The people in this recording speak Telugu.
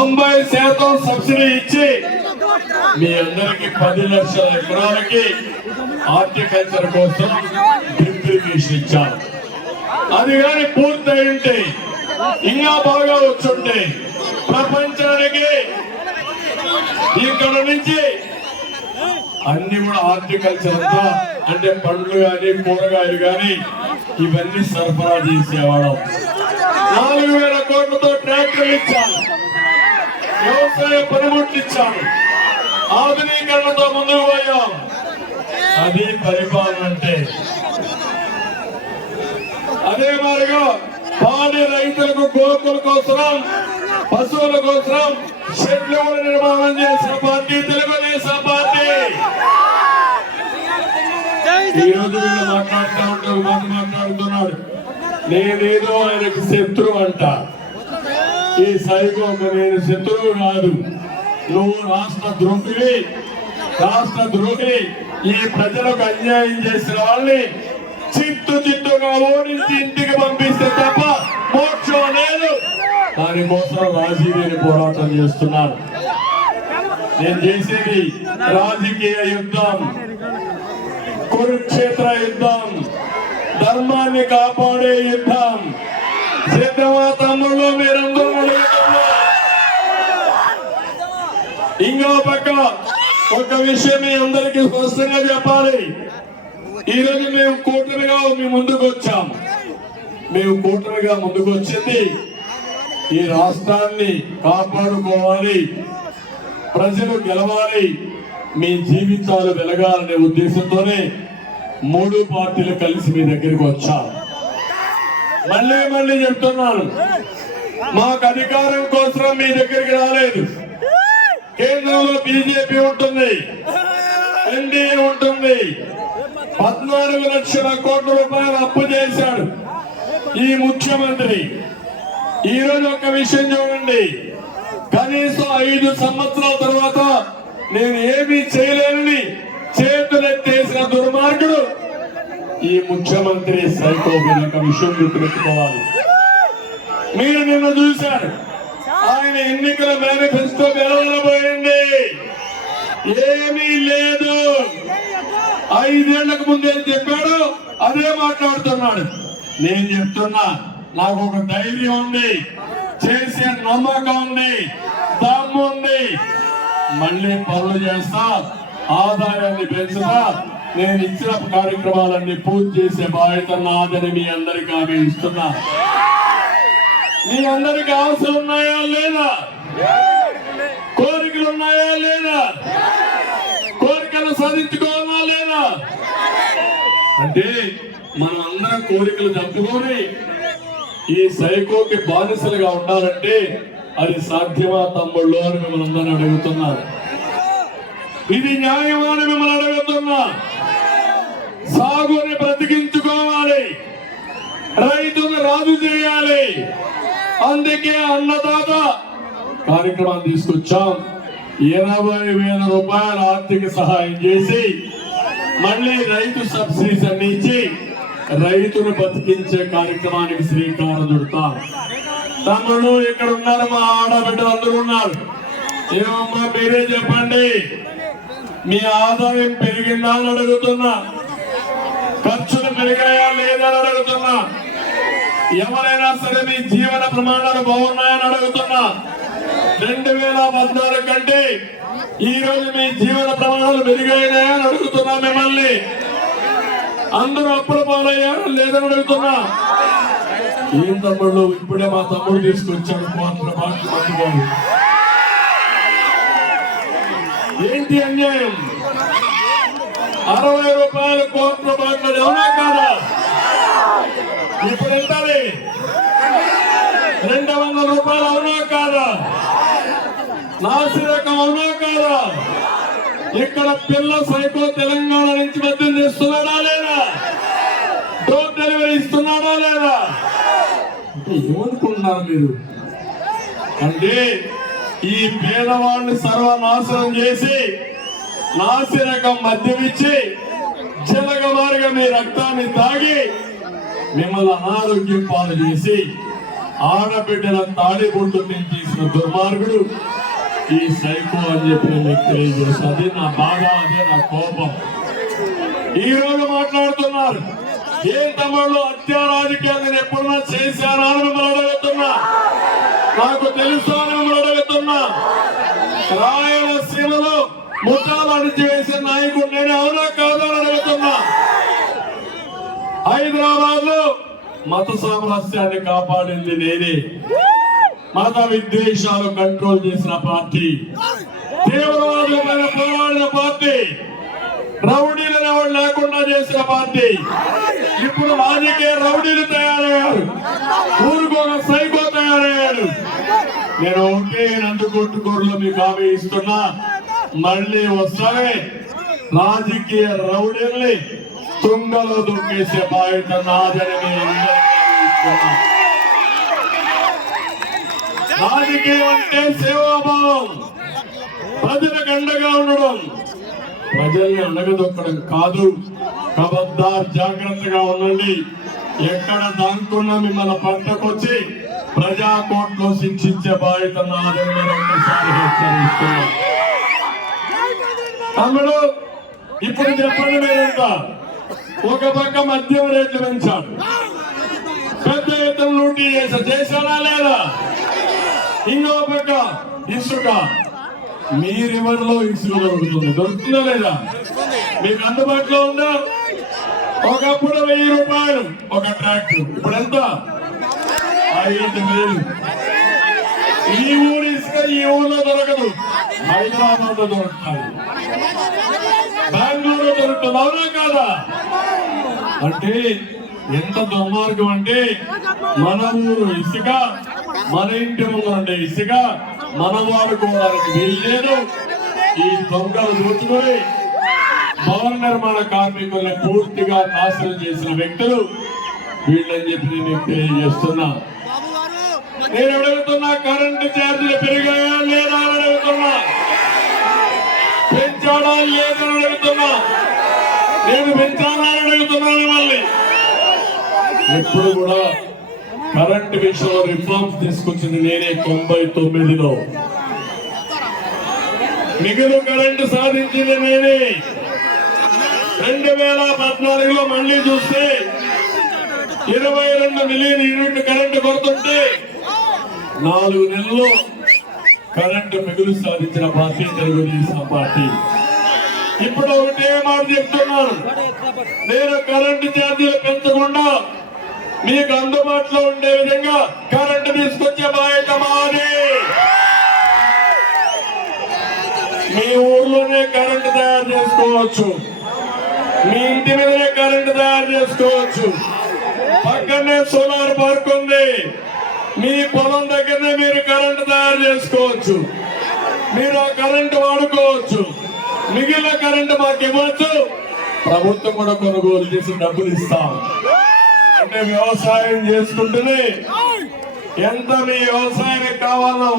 90% సబ్సిడీ ఇచ్చి మీ అందరికి 10 లక్షల ఎకరాలకి హార్టికల్చర్ కోసం డ్రిప్ ఇరిగేషన్ ఇచ్చారు. అది కానీ పూర్తయి ఉంటే ఇంకా బాగా వచ్చుంటే ప్రపంచానికి ఇక్కడ నుంచి అన్ని కూడా హార్టికల్చర్ అంతా అంటే పండ్లు కానీ కూరగాయలు కానీ ఇవన్నీ సరఫరా చేసేవాళ్ళం. 4,000 కోట్లతో ట్రాక్టర్లు ఇచ్చాను, వ్యవసాయ పనిముట్లు ఇచ్చాను, ఆధునీకరణతో ముందుకు పోయాం. అది పరిపాలన అంటే. అదే మాదిరిగా పాడి రైతులకు గోకుల కోసం, పశువుల కోసం షెడ్లు కూడా నిర్మాణం చేసిన పార్టీ తెలుగుదేశం పార్టీ. ఈ రోజు వీళ్ళు మాట్లాడుతూ ఉంటే మాట్లాడుతున్నాడు, నేనేదో ఆయనకు శత్రువు అంట. ఈ సైకోకు నేను శత్రువు కాదు, నువ్వు రాష్ట్ర ద్రోహి ఈ ప్రజలకు అన్యాయం చేసిన వాళ్ళని చిత్తుగా ఓడించి ఇంటికి పంపిస్తే తప్ప మోక్షం లేదు. దానికోసం రాజీలేని పోరాటం చేస్తున్నారు. నేను చేసేది రాజకీయ యుద్ధం, కురుక్షేత్ర యుద్ధం, ధర్మాన్ని కాపాడే యుద్ధం. సిద్ధమా తమ్ముళ్ళు? మీరందరూ ఇంకో పక్క ఒక విషయం మీ అందరికీ స్పష్టంగా చెప్పాలి. ఈరోజు మేము కూటమిగా మీ ముందుకు వచ్చాం. మేము కూటమిగా ముందుకు వచ్చింది ఈ రాష్ట్రాన్ని కాపాడుకోవాలి, ప్రజలు గెలవాలి, మీ జీవితాలు వెలగాలనే ఉద్దేశంతోనే 3 పార్టీలు కలిసి మీ దగ్గరికి వచ్చాం. మళ్ళీ చెప్తున్నాను, మాకు అధికారం కోసం మీ దగ్గరికి రాలేదు. కేంద్రంలో బీజేపీ ఉంటుంది, ఎన్డీఏ ఉంటుంది. 14 లక్షల కోట్ల రూపాయలు అప్పు చేశాడు ఈ ముఖ్యమంత్రి. ఈ రోజు ఒక విషయం చూడండి, కనీసం 5 సంవత్సరాల తర్వాత నేను ఏమీ చేయలేనని చేతులెత్తేసిన దుర్మార్గుడు ఈ ముఖ్యమంత్రి సైకో. ఒక విషయం గుర్తుపెట్టుకోవాలి. మీరు నిన్న చూశారు, ఆయన ఎన్నికల మేనిఫెస్టో వెలవలబోయింది, ఏమీ లేదు. 5 ఏళ్లకు ముందే చెప్పాడు, అదే మాట్లాడుతున్నాడు. నేను చెప్తున్నా, నాకు ఒక ధైర్యం ఉంది, చేసే నమ్మకం ఉంది, దమ్ము ఉంది. మళ్ళీ పనులు చేస్తా, ఆదాయాన్ని పెంచుతా, నేను ఇచ్చిన కార్యక్రమాలన్నీ పూర్తి చేసే బాధ్యత నాదని మీ అందరికీ హామీ ఇస్తున్నా. మీ అందరికి ఆశ ఉన్నాయా లేదా? కోరికలు ఉన్నాయా లేదా? కోరికలు సాధించుకోవాలా లేదా? అంటే మనం అందరం కోరికలు చంపుకొని ఈ సైకోకి బానిసలుగా ఉండాలంటే అది సాధ్యమా తమ్ముళ్ళు అని మిమ్మల్ని అందరినీ అడుగుతున్నారు. ఇది న్యాయమా అని మిమ్మల్ని అడుగుతున్నా. సాగుని బ్రతికించుకోవాలి, రైతును రాజు చేయాలి. అందుకే అన్నదాత కార్యక్రమాన్ని తీసుకొచ్చాం. 80,000 రూపాయల ఆర్థిక సహాయం చేసి మళ్ళీ రైతు సబ్సిడీస్ అన్ని ఇచ్చి రైతును బతికించే కార్యక్రమానికి శ్రీకారం చుడతాం. తమ్ముడు ఇక్కడ ఉన్నారు, మా ఆడబిడ్డలు అందరూ ఉన్నారు. ఏమమ్మా మీరే చెప్పండి, మీ ఆదాయం పెరిగిందా అని అడుగుతున్నా, ఖర్చులు పెరిగాయా లేదా అని అడుగుతున్నా, ఎవరైనా సరే మీ జీవన ప్రమాణాలు బాగున్నాయని అడుగుతున్నా. 2014 కంటే ఈ రోజు మీ జీవన ప్రమాణాలు మెరుగైనాయా అని అడుగుతున్నా. మిమ్మల్ని అందరూ అప్పుల పాలయ్యారు లేదని అడుగుతున్నా. ఏం తమ్ముళ్ళు, ఇప్పుడే మా తమ్ముడు తీసుకొచ్చాడు మట్టుకోండి. ఏంటి అన్యాయం? 60 రూపాయల కోట్ల బాటలు ఎవరా కాదా? ఇప్పుడు ఎంత? 200 రూపాయలు అవునా కాదా? నాసిరకం అవునా కాదా? ఇక్కడ పిల్ల సైకో తెలంగాణ నుంచి మద్యం చేస్తున్నాడా లేదా? డోర్ డెలివరీ ఇస్తున్నాడా లేదా? అంటే ఏమనుకుంటున్నారు మీరు? అంటే ఈ పేదవాళ్ళని సర్వనాశనం చేసి నాసిరకం మద్యం ఇచ్చి జలగమారుగా మీ రక్తాన్ని తాగి మిమ్మల్ని అనారోగ్యం పాలు చేసి ఆడబిడ్డల తాళి బొట్టు తీసి చేసిన దుర్మార్గుడు ఈ సైకో అని చెప్పి నేను మీకు తెలియజేస్తాను. అదే నా బాధ, అదే నా కోపం. ఈ రోజు మాట్లాడుతున్నారు ఏం తమ్ముళ్ళు హత్యా రాజకీయాలు నేను ఎప్పుడన్నా చేశానా అని మిమ్మల్ని అడుగుతున్నా. నాకు తెలుసు అని మిమ్మల్ని అడుగుతున్నా. రాయలసీమలో ముఠాలు అణిచివేసే నాయకుడు నేను అవునా కాదా అని అడుగుతున్నా. హైదరాబాద్ లో మత సామరస్యాన్ని కాపాడింది నేనే. మత విద్వేషాలు కంట్రోల్ చేసిన పార్టీ, తీవ్రవాదుల పైన పోరాడిన పార్టీ, రౌడీలను ఎవరు లేకుండా చేసిన పార్టీ. ఇప్పుడు రాజకీయ రౌడీలు తయారయ్యారు, ఊరుకోక సైకో తయారయ్యారు. నేను ఒకే నందుకొట్టుకోరులో మీకు హామీ ఇస్తున్నా, మళ్ళీ వస్తానే రాజకీయ రౌడీల్ని తుంగలో దుక్కేసే బాధ్యత నాదని రాజకీయం అంటే సేవాభావం, ప్రజలకు అండగా ఉండడం, ప్రజల్ని అణగదొక్కడం కాదు. ఖబర్దార్, జాగ్రత్తగా ఉండండి. ఎక్కడ దానుకున్నా మిమ్మల్ని పట్టకొచ్చి ప్రజా కోర్టులో శిక్షించే బాధ్యత నాదని నేను ఒక్కసారి హెచ్చరిస్తున్నా. తమ్ముడు, ఇప్పుడు చెప్పండి మీరంతా, ఒక పక్క మద్యం రేట్లు పెంచాడు, పెద్ద ఎత్తున లూటీ చేశారా లేదా? ఇంకో పక్క ఇసుక, మీ రివర్ లో ఇసుక దొరుకుతుందా లేదా? మీకు అందుబాటులో ఉందా? ఒకప్పుడు 1000 రూపాయలు ఒక ట్రాక్టర్, ఇప్పుడు ఎంత? 5000. ఈ ఊరు ఇసుక ఈ ఊర్లో దొరకదు, హైదరాబాద్ లో దొరుకుతుంది, బెంగళూరులో దొరుకుతుంది, అవునా కాదా? అంటే ఎంత దుర్మార్గం అంటే, మన ఊరు ఇసుక, మన ఇంటి ముందు ఉండే ఇసుక మన వాడుకోవడానికి వీల్లేదు. ఈ దొంగలు దోచుకొని భవన నిర్మాణ కార్మికుల్ని పూర్తిగా నాశనం చేసిన వ్యక్తులు వీళ్ళని చెప్పి నేను తెలియజేస్తున్నా. నేను అడుగుతున్నా, కరెంటు ఛార్జీలు పెరిగాయా లేదా అని అడుగుతున్నా, పెంచాడా లేదని అడుగుతున్నా, నేను పెంచానా అని అడుగుతున్నా మిమ్మల్ని. ఎప్పుడు కూడా కరెంట్ విషయంలో రిఫార్మ్స్ తీసుకొచ్చింది నేనే 99లో. మిగులు కరెంటు సాధించింది నేనే. 2014లో మళ్ళీ చూస్తే 22 మిలియన్ యూనిట్లు కరెంటు కొడుతుంటే 4 నెలల్లో కరెంటు మిగులు సాధించిన పార్టీ తెలుగుదేశం పార్టీ. ఇప్పుడు ఒకటే మాట చెప్తున్నాను, నేను కరెంటు ఛార్జీలు పెంచకుండా మీకు అందుబాటులో ఉండే విధంగా కరెంటు తీసుకొచ్చే బాధ్యత మాది. మీ ఊర్లోనే కరెంటు తయారు చేసుకోవచ్చు, మీ ఇంటి మీదనే కరెంటు తయారు చేసుకోవచ్చు, పక్కనే సోలార్ పార్క్ ఉంది, మీ పొలం దగ్గరనే మీరు కరెంటు తయారు చేసుకోవచ్చు, మీరు ఆ కరెంటు వాడుకోవచ్చు. మిగిలిన కరెంటు మాకు ఇవ్వచ్చు, ప్రభుత్వం కూడా కొనుగోలు చేసి డబ్బులు ఇస్తాం. అంటే వ్యవసాయం చేసుకుంటూనే ఎంత మీ వ్యవసాయానికి కావాలో